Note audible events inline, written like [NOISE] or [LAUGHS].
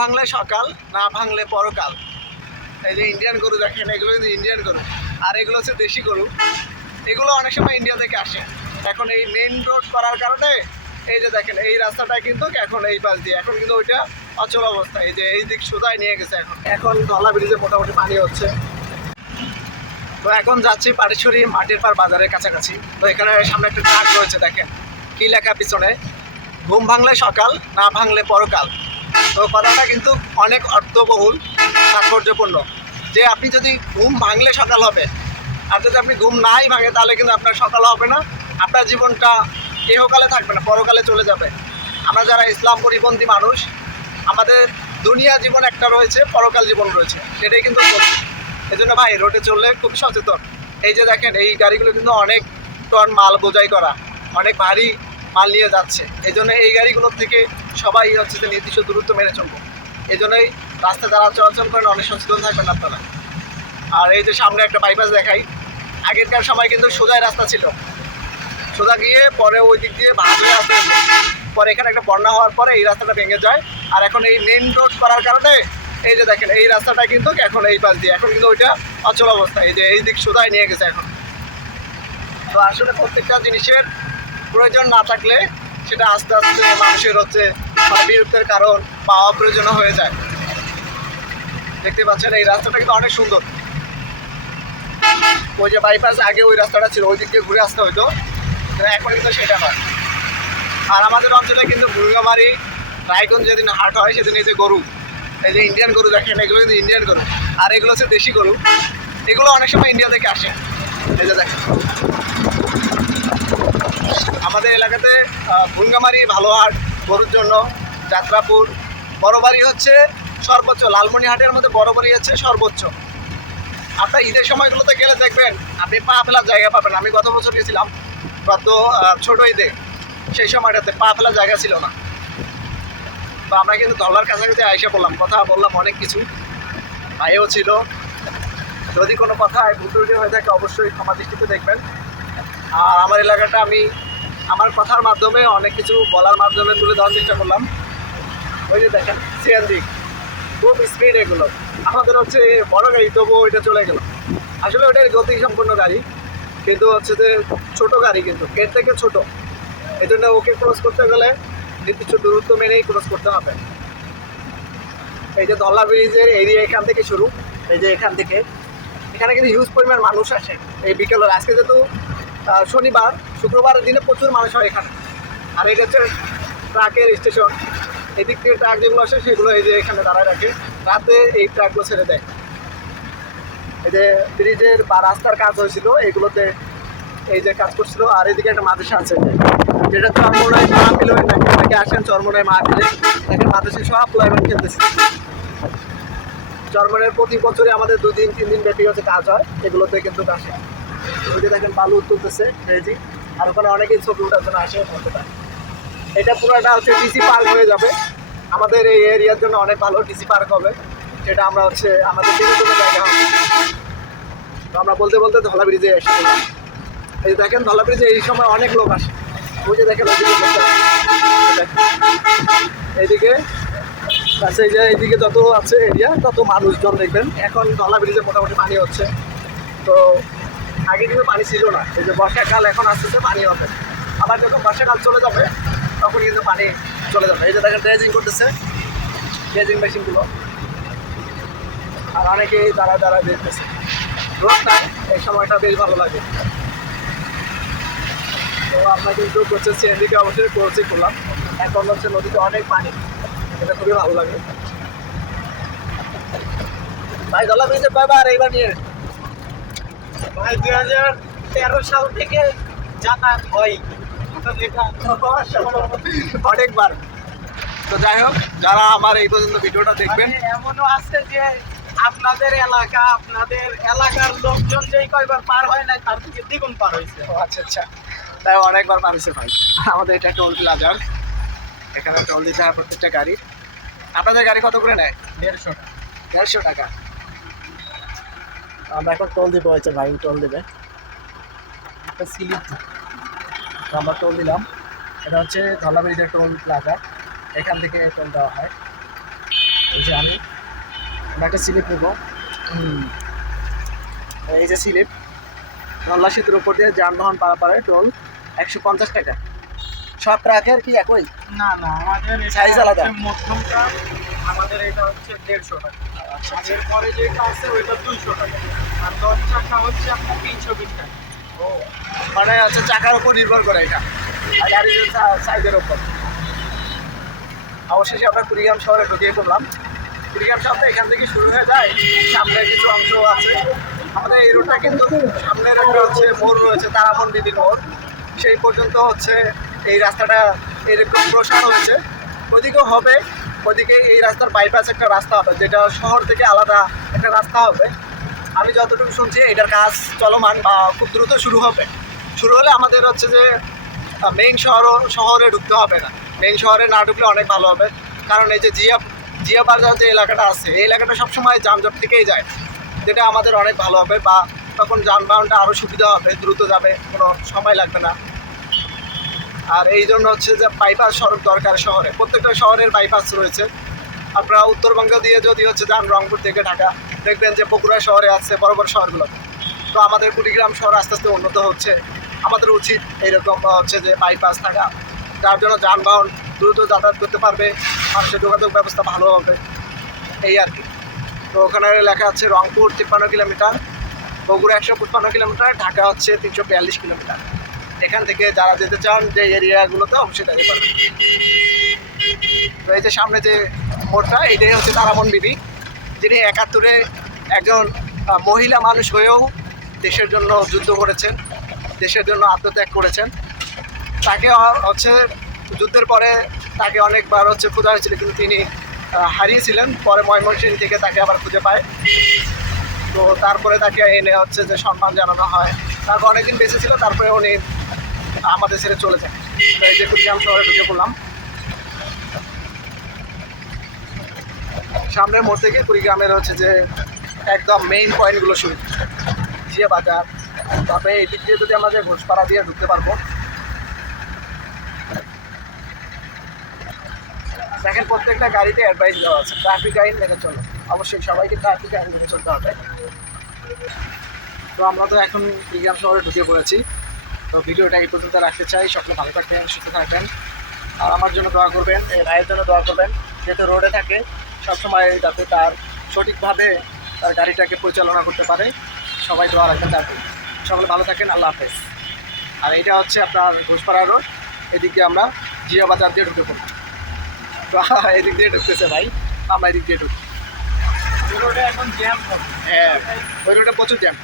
ভাঙলে সকাল, না ভাঙলে পরকাল। এই যে ইন্ডিয়ান গরু দেখেন, এগুলো কিন্তু ইন্ডিয়ান গরু। আর এগুলো হচ্ছে দেশি গরু। এগুলো অনেক সময় ইন্ডিয়া থেকে আসে। এখন এই মেন রোড করার কারণে এই যে দেখেন, এই রাস্তাটা কিন্তু এখন এই পাশ দিয়ে। এখন কিন্তু ওইটা অচল অবস্থা। এই যে এই দিক সোজাই নিয়ে গেছে এখন। এখন ধলা ব্রিজে মোটামুটি পানি হচ্ছে। তো এখন যাচ্ছি পাটেশ্বরী মাটির পার বাজারের কাছাকাছি। তো এখানে সামনে একটা ট্রাক রয়েছে, দেখেন। কি লেখা পিছনে? ঘুম ভাঙলে সকাল, না ভাঙলে পরকাল। তো কথাটা কিন্তু অনেক অর্থবহুল, তাৎপর্যপূর্ণ। যে আপনি যদি ঘুম ভাঙলে সকাল হবে, আর যদি আপনি ঘুম নাই ভাঙে, তাহলে কিন্তু আপনার সকাল হবে না। আপনার জীবনটা ইহকালে থাকবে না, পরকালে চলে যাবে। আমরা যারা ইসলাম পরিপন্থী মানুষ, আমাদের দুনিয়া জীবন একটা রয়েছে, পরকাল জীবন রয়েছে। সেটাই কিন্তু। এই জন্য ভাই, রোডে চললে খুব সচেতন। এই যে দেখেন, এই গাড়িগুলো কিন্তু অনেক টন মাল বোঝাই করা, অনেক ভারী মাল নিয়ে যাচ্ছে। এই জন্য এই গাড়িগুলোর থেকে সবাই হচ্ছে যে নির্দিষ্ট দূরত্ব মেনে চলবো। এই জন্যই রাস্তায় যারা চলাচল করেন, অনেক সচেতন থাকবেন আপনারা। আর এই যে সামনে একটা বাইপাস দেখাই। আগেরকার সময় কিন্তু সোজাই রাস্তা ছিল। সোজা গিয়ে পরে ওই দিক দিয়ে ভাগ হয়ে আসতে পরে এখানে একটা বন্যা হওয়ার পরে এই রাস্তাটা ভেঙে যায়। আর এখন এই মেন রোড করার কারণে এই যে দেখেন, এই রাস্তাটা কিন্তু এখন এই পাশ দিয়ে। এখন কিন্তু ওইটা অচল অবস্থা। এই যে এই দিক সোজাই নিয়ে গেছে এখন। তো আসলে প্রত্যেকটা জিনিসের প্রয়োজন না থাকলে সেটা আস্তে আস্তে মানুষের হচ্ছে মানে বিরক্তের কারণ বা অপ্রয়োজনীয় হয়ে যায়। দেখতে পাচ্ছেন, এই রাস্তাটা কিন্তু অনেক সুন্দর। ওই যে বাইপাস আগে ওই রাস্তাটা ছিল, ওই দিক দিয়ে ঘুরে আসতে হতো এখন কিন্তু সেটা হয়। আর আমাদের অঞ্চলে কিন্তু ভুঙ্গামারি রায়গঞ্জ যেদিন হাট হয়, সেদিন এই যে গরু, এই যে ইন্ডিয়ান গরু দেখেন, এগুলো কিন্তু ইন্ডিয়ান গরু। আর এগুলো হচ্ছে দেশি গরু। এগুলো অনেক সময় ইন্ডিয়া থেকে আসে। এই যে দেখেন। আমাদের এলাকাতে ভুঙ্গামারি ভালো হাট গরুর জন্য যাত্রাপুর, বড়বাড়ি হচ্ছে সর্বোচ্চ। লালমনিহাটের মধ্যে বড়বাড়ি হচ্ছে সর্বোচ্চ। আপনার ঈদের সময়গুলোতে গেলে দেখবেন, আপনি পা ফেলার জায়গা পাবেন আমি গত বছর গেছিলাম, গত ছোট ঈদে। সেই সময়টাতে পা ফেলার জায়গা ছিল না। তো আমরা কিন্তু ধলার কাছাকাছি আইসা বললাম কথা বললাম অনেক কিছু। ভাইও ছিল। যদি কোনো কথা ভুল হয়ে থাকে, অবশ্যই ক্ষমা দৃষ্টিতে দেখবেন। আর আমার এলাকাটা আমি আমার কথার মাধ্যমে, অনেক কিছু বলার মাধ্যমে তুলে দেওয়ার চেষ্টা করলাম। ওই যে দেখেন, সিএনজি, খুব স্পিড এগুলো। আমাদের হচ্ছে বড় গাড়ি, তবুও ওইটা চলে গেল। আসলে ওইটার গতি সম্পূর্ণ গাড়ি, কিন্তু হচ্ছে যে ছোট গাড়ি কিন্তু, এর থেকে ছোট। এই জন্য ওকে ক্রস করতে গেলে নির্দিষ্ট দূরত্ব মেনেই ক্রস করতে হবে। এই যে ধলা ব্রিজের এরিয়া এখান থেকে শুরু। এই যে এখান থেকে, এখানে কিন্তু হিউজ পরিমাণ মানুষ আসে এই বিকেল আজকে যেহেতু শনিবার, শুক্রবারের দিনে প্রচুর মানুষ হয় এখানে। আর এটা হচ্ছে ট্রাকের স্টেশন, এদিক থেকে ট্রাক যেগুলো আসে সেগুলো এই যে এখানে দাঁড়ায় রাখে। রাতে এই ট্রাকগুলো ছেড়ে দেয়। এই যে ব্রিজের বা রাস্তার কাজ হয়েছিল, এগুলোতে এই যে কাজ করছিল, আর এদিকে একটা মাদ্রাসা আছে। যেটা চরমনায় মাহফিল হয়ে থাকে অনেকে আসেন চরমনায় মাহফিলে দেখেন মাদ্রাসা সব প্লাইমেন্ট খেলতেছে। চরমনের প্রতি বছরে আমাদের দুদিন তিন দিন ব্যাপী হচ্ছে কাজ হয়, এগুলোতে কিন্তু আসে ওই যে দেখেন বালু তুলতেছে রেজি আর ওখানে অনেকেই ছবি ওঠার জন্য আসে মধ্যটা এটা পুরোটা হচ্ছে ডিসি পার্ক হয়ে যাবে। আমাদের এই এরিয়ার জন্য অনেক ভালো ডিসি পার্ক হবে। সেটা আমরা হচ্ছে আমাদের বিনোদনের জায়গা হবে। তো আমরা বলতে বলতে ধলা ব্রিজে এসে এই দেখেন ধলা ব্রিজে এই সময় অনেক লোক আসে। ওই যে দেখেন ওইদিকে। এইদিকে আচ্ছা এই যে এইদিকে যত আছে এরিয়া তত মানুষজন দেখবেন। এখন ধলা ব্রিজে মোটামুটি পানি হচ্ছে। তো আগে কিন্তু পানি ছিল না। এই যে বর্ষাকাল এখন আসতেছে, পানি হবে। আবার যখন বর্ষাকাল চলে যাবে, তখন কিন্তু পানি চলে যাবে। এই যে দেখেন ড্রেজিং করতেছে। ড্রেজিং মেশিনগুলো আর অনেকেই দাঁড়া দাঁড়া দেখতেছে। রোদ এই সময়টা বেশ ভালো লাগে। তো আমরা কিন্তু হচ্ছে সিএনডিকে অবশ্যই ক্রসিং করলাম। এখন হচ্ছে নদীতে অনেক পানি। এটা খুবই ভালো লাগে। ভাই গলা ব্রিজে কয়বার, এইবার নিয়ে। ভাই দুই হাজার তেরো সাল থেকে যাতায়াত হয়। অনেকবার। তো যাই হোক যারা আমার এই পর্যন্ত ভিডিওটা দেখবেন মানে এমনও আছে যে আপনাদের এলাকা আপনাদের এলাকার লোকজন যেই কয়বার পার হয় না তার থেকে দ্বিগুণ পার হয়েছে। আচ্ছা আচ্ছা। তাই অনেকবার মানুষের ভাই। আমাদের এটা টোল প্লাজার এখানে টোল দিতে হয় প্রত্যেকটা গাড়ি। আপনাদের গাড়ি কত করে নেয়? দেড়শো টাকা। দেড়শো টাকা। আমরা এখন টোল দিব হয়েছে ভাই টোল দেবে। একটা স্লিপ আমরা টোল দিলাম। এটা হচ্ছে ধলাবাড়িতে টোল প্লাজা। এখান থেকে টোল দেওয়া হয়। জানি আমরা একটা স্লিপ নেব। এই যে স্লিপ নল্লা সেতুর উপর দিয়ে যানবাহন পারাপারে টোল একশো পঞ্চাশ টাকা। সব ট্রাকের কি একই? না না আমাদের Size আলাদা। মধ্যমটা আমাদের এটা হচ্ছে দেড়শো টাকা। আর এরপরে যেটা আছে ওইটা দুইশো টাকা। দশ হচ্ছে আপনার তিনশো বিশ টাকা মানে হচ্ছে চাকার উপর নির্ভর করে এটা। আর গাড়ির সাইজের উপর। অবশেষে আমরা কুড়িগ্রাম শহরে ঢুকিয়ে পড়লাম। কুড়িগ্রাম শহরটা এখান থেকে শুরু হয়ে যায়। সামনে কিছু অংশ আছে। আমাদের এই রোডটা কিন্তু সামনের একটা হচ্ছে মোড় রয়েছে দিদির মোড়। সেই পর্যন্ত হচ্ছে এই রাস্তাটা এরকম প্রসার হচ্ছে। ওদিকেও হবে, ওদিকে এই রাস্তার বাইপাস একটা রাস্তা হবে, যেটা শহর থেকে আলাদা একটা রাস্তা হবে। আমি যতটুকু শুনছি, এটার কাজ চলমান খুব দ্রুত শুরু হবে। শুরু হলে আমাদের হচ্ছে যে মেইন শহর, শহরে ঢুকতে হবে না। মেইন শহরে না ঢুকলে অনেক ভালো হবে। কারণ এই যে জিয়া জিয়া বাজার যে এলাকাটা আছে, এই এলাকাটা সবসময় যানজট থেকেই যায়। যেটা আমাদের অনেক ভালো হবে, বা তখন যানবাহনটা আরও সুবিধা হবে, দ্রুত যাবে, কোনো সময় লাগবে না। আর এই জন্য হচ্ছে যে বাইপাস সড়ক দরকার শহরে। প্রত্যেকটা শহরের বাইপাস রয়েছে। আপনারা উত্তরবঙ্গ দিয়ে যদি হচ্ছে যান, রংপুর থেকে ঢাকা দেখবেন যে বগুড়া শহরে আছে বড় বড় শহরগুলোতে তো আমাদের কুড়িগ্রাম শহর আস্তে আস্তে উন্নত হচ্ছে। আমাদের উচিত এইরকম হচ্ছে যে বাইপাস থাকা। যার জন্য যানবাহন দ্রুত যাতায়াত করতে পারবে, মানুষের যোগাযোগ ব্যবস্থা ভালো হবে। এই আর কি। তো ওখানে লেখা আছে রংপুর তিপ্পান্ন কিলোমিটার, বগুড়া একশো পঁচপান্ন কিলোমিটার, ঢাকা হচ্ছে তিনশো বিয়াল্লিশ কিলোমিটার। এখান থেকে যারা যেতে চান, যে এরিয়াগুলোতে অবশ্যই যেতে পারবে তো এই যে সামনে যে মোড়টা, এটাই হচ্ছে তারামন বিবি। যিনি একাত্তরে একজন মহিলা মানুষ হয়েও দেশের জন্য যুদ্ধ করেছেন, দেশের জন্য আত্মত্যাগ করেছেন। তাকে হচ্ছে যুদ্ধের পরে তাকে অনেকবার হচ্ছে খোঁজা হয়েছিল, কিন্তু তিনি হারিয়েছিলেন। পরে ময়মনসিংহ থেকে তাকে আবার খুঁজে পায়। তো তারপরে তাকে এনে হচ্ছে যে সম্মান জানানো হয়। তারপর অনেকদিন বেঁচে ছিল, তারপরে উনি আমাদের ছেড়ে চলে যায় এই যে কুড়িগ্রাম শহরে ঢুকে পড়লাম। সামনের মোড় থেকে কুড়িগ্রামের হচ্ছে যে একদম মেইন পয়েন্টগুলো শুরু জিয়া বাজার। তারপরে এই দিক দিয়ে যদি আমরা যে ঘোষপাড়া দিয়ে ঢুকতে পারব। দেখেন, প্রত্যেকটা গাড়িতে অ্যাডভাইস দেওয়া আছে ট্রাফিক আইন মেনে চলো। অবশ্যই সবাইকে ট্রাফিক আইন মেনে চলতে হবে। তো আমরা তো এখন কুড়িগ্রাম শহরে ঢুকে পড়েছি। তো ভিডিওটা এই পর্যন্ত রাখতে চাই। সকলে ভালো থাকবেন, সুস্থ থাকবেন। আর আমার জন্য দোয়া করবেন এই ভাইয়ের জন্য দোয়া করবেন যেহেতু রোডে থাকে। সবসময় যাতে তার সঠিকভাবে তার গাড়িটাকে পরিচালনা করতে পারে। সবাই দোয়া রাখবেন তার। সকলে ভালো থাকেন আল্লাহ হাফেজ। আর এটা হচ্ছে আপনার ঘোষপাড়া রোড। এদিকে দিয়ে আমরা জিয়া বাজার দিয়ে ঢুকে পড়ি তো [LAUGHS] এদিক দিয়ে ঢুকতেছে ভাই। আমরা এদিক দিয়ে ঢুকি। রোডে এখন জ্যাম হ্যাঁ ওই রোডে প্রচুর জ্যাম